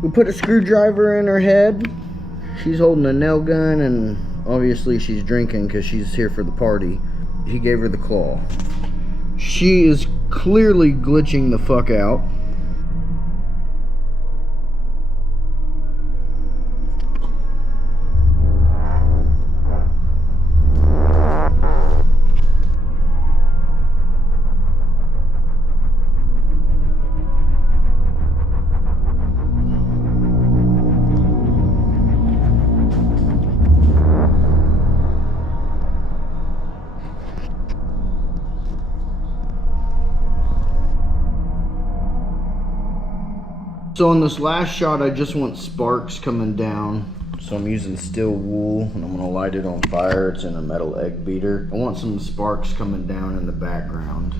We put a screwdriver in her head. She's holding a nail gun, and obviously she's drinking because she's here for the party. He gave her the claw. She is clearly glitching the fuck out. So on this last shot, I just want sparks coming down. So I'm using steel wool, and I'm gonna light it on fire. It's in a metal egg beater. I want some sparks coming down in the background.